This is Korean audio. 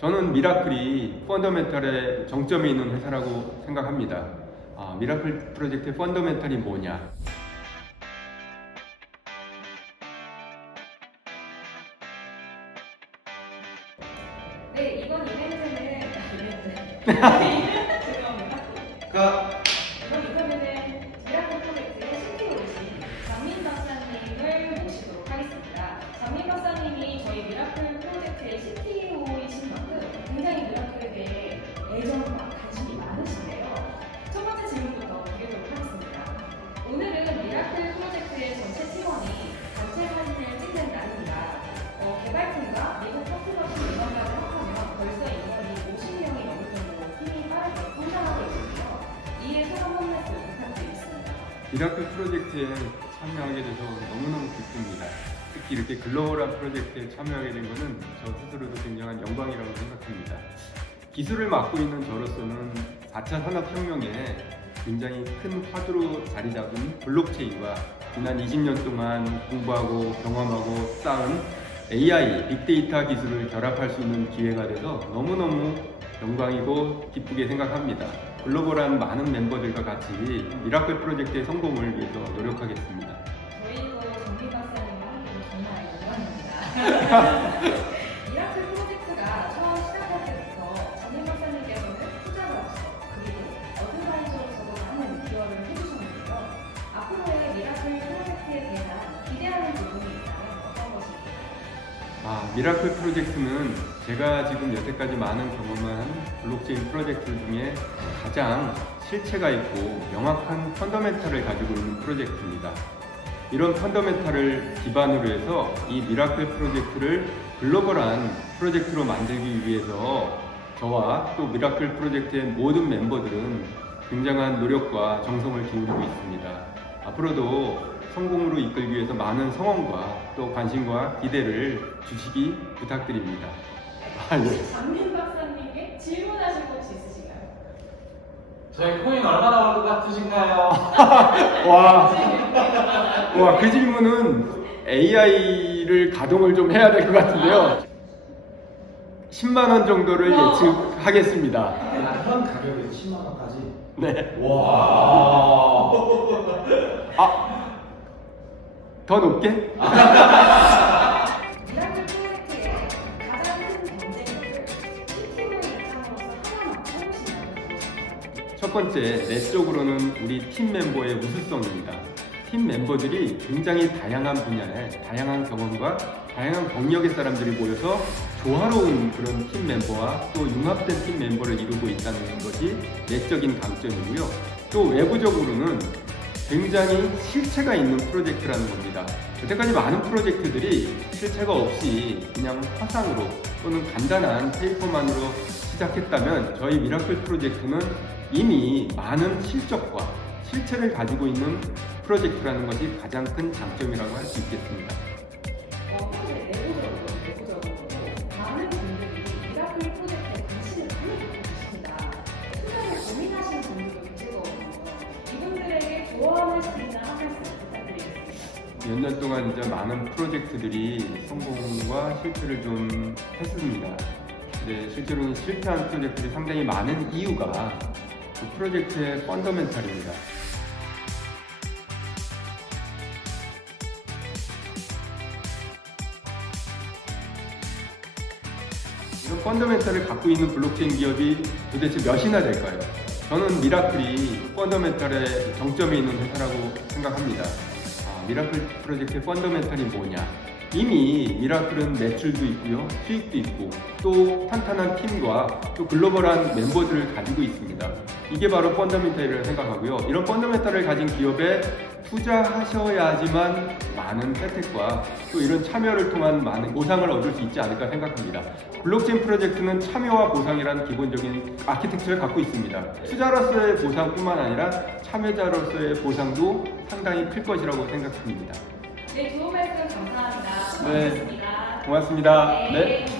저는 미라클이 펀더멘털의 정점에 있는 회사라고 생각합니다. 아, 미라클 프로젝트의 펀더멘털이 뭐냐? 네, 이번 이벤트는 이벤트. 단체 사진을 찍는 날입니다. 어, 개발팀과 미국 파트너십 인원까지 합하면 벌써 인원이 50명이 넘을 정도로 팀이 빠르게 성장하고 있는데요. 이에 소감 한 말씀 부탁드리겠습니다. 미라클 프로젝트에 참여하게 돼서 너무너무 기쁩니다. 특히 이렇게 글로벌한 프로젝트에 참여하게 된 것은 저 스스로도 굉장한 영광이라고 생각합니다. 기술을 맡고 있는 저로서는 4차 산업혁명에 굉장히 큰 화두로 자리 잡은 블록체인과 지난 20년 동안 공부하고 경험하고 쌓은 AI, 빅데이터 기술을 결합할 수 있는 기회가 돼서 너무너무 영광이고 기쁘게 생각합니다. 글로벌한 많은 멤버들과 같이 미라클 프로젝트의 성공을 위해서 노력하겠습니다. 저희도 정민 박사님과 함께 정말 영광입니다. 아, 미라클 프로젝트는 제가 지금 여태까지 많은 경험한 블록체인 프로젝트 중에 가장 실체가 있고 명확한 펀더멘탈을 가지고 있는 프로젝트입니다. 이런 펀더멘탈을 기반으로 해서 이 미라클 프로젝트를 글로벌한 프로젝트로 만들기 위해서 저와 또 미라클 프로젝트의 모든 멤버들은 굉장한 노력과 정성을 기울이고 있습니다. 앞으로도 이끌기 위해서 많은 성원과 또 관심과 기대를 주시기 부탁드립니다. 아, 예. 혹시 장민 박사님께 질문하실 것 혹시 있으신가요? 저희 코인 얼마나 오를 것 같으신가요? 와, 와, 그 질문은 AI를 가동을 좀 해야 될 것 같은데요. 10만 원 정도를 예측하겠습니다. 아, 현 가격이 10만 원까지. 네. 와. 아, 더 높게? 미라클 프로젝트의 가장 큰 경쟁력을 CTO의 입장으로서 하나만 꼽으신다면 무엇일까요? 첫 번째, 내적으로는 우리 팀 멤버의 우수성입니다. 팀 멤버들이 굉장히 다양한 분야에 다양한 경험과 다양한 경력의 사람들이 모여서 조화로운 그런 팀 멤버와 또 융합된 팀 멤버를 이루고 있다는 것이 내적인 강점이고요. 또 외부적으로는 굉장히 실체가 있는 프로젝트라는 겁니다. 여태까지 많은 프로젝트들이 실체가 없이 그냥 화상으로 또는 간단한 페이퍼만으로 시작했다면 저희 미라클 프로젝트는 이미 많은 실적과 실체를 가지고 있는 프로젝트라는 것이 가장 큰 장점이라고 할 수 있겠습니다. 몇 년 동안 이제 많은 프로젝트들이 성공과 실패를 좀 했습니다. 근데 실제로는 실패한 프로젝트들이 상당히 많은 이유가 그 프로젝트의 펀더멘탈입니다. 이런 펀더멘탈을 갖고 있는 블록체인 기업이 도대체 몇이나 될까요? 저는 미라클이 펀더멘탈의 정점에 있는 회사라고 생각합니다. 아, 미라클 프로젝트의 펀더멘탈이 뭐냐? 이미 미라클은 매출도 있고요, 수익도 있고, 또 탄탄한 팀과 또 글로벌한 멤버들을 가지고 있습니다. 이게 바로 펀더멘탈이라고 생각하고요. 이런 펀더멘탈을 가진 기업에 투자하셔야지만 많은 혜택과 또 이런 참여를 통한 많은 보상을 얻을 수 있지 않을까 생각합니다. 블록체인 프로젝트는 참여와 보상이라는 기본적인 아키텍처를 갖고 있습니다. 투자로서의 보상뿐만 아니라 참여자로서의 보상도 상당히 클 것이라고 생각합니다. 네, 좋은 말씀 감사합니다. 네. 수고하셨습니다. 고맙습니다. 네. 네.